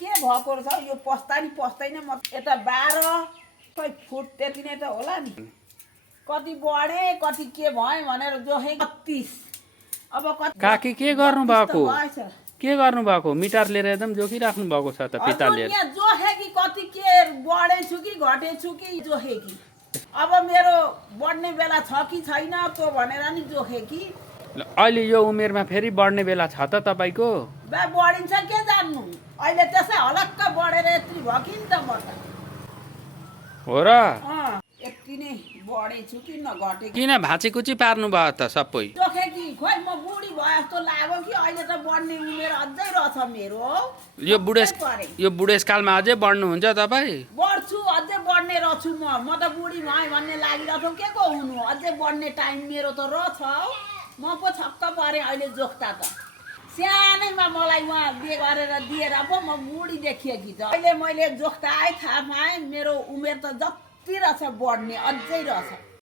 के भएको रहेछ यो पस्ता नि पस्दैन म यता 12 खै फुट त्यति नै त होला नि कति बढे कति के भयो भनेर जोखे 32 अब कति काकी के गर्नु भएको भएछ के गर्नु भएको मिटर लिएर एकदम जोखिराख्नु भएको छ त पिता लिएर यहाँ जोखे कि कति के बढेछु कि घटेछु कि जोखे कि अब मेरो बढ्ने बेला छ कि छैन त्यो भनेर नि जोखे कि अहिले यो उमेरमा फेरि बढ्ने बेला छ त तपाईँको बा बढिन्छ के जान्नु अहिले त्यसै हलक्क बढेर यत्रो भयो कि नि त म त हो र यति नै बढेछु कि नघटे किन भाँचीकुची पार्नु भयो त सबै जोखे कि खोइ म बुढी भए जस्तो लाग्यो कि अहिले त बढ्ने उमेर अझै रहेछ मेरो यो बुढेसकालमा अझै बढ्नुहुन्छ तपाईँ बढ्छु अझै बढ्ने रहेछु म त बुढी भएँ भन्ने लागिरहेको के को हुनु अझै बढ्ने टाइम मेरो त रहेछ म पो छक्क परेँ अहिले जोख्ता त सानैमा मलाई उहाँ बिहे गरेर दिएर पो म बुढी देखिएँ कि त अहिले मैले जोख्ता आएँ थाहा पाएँ मेरो उमेर त जति रहेछ बढ्ने अझै रहेछ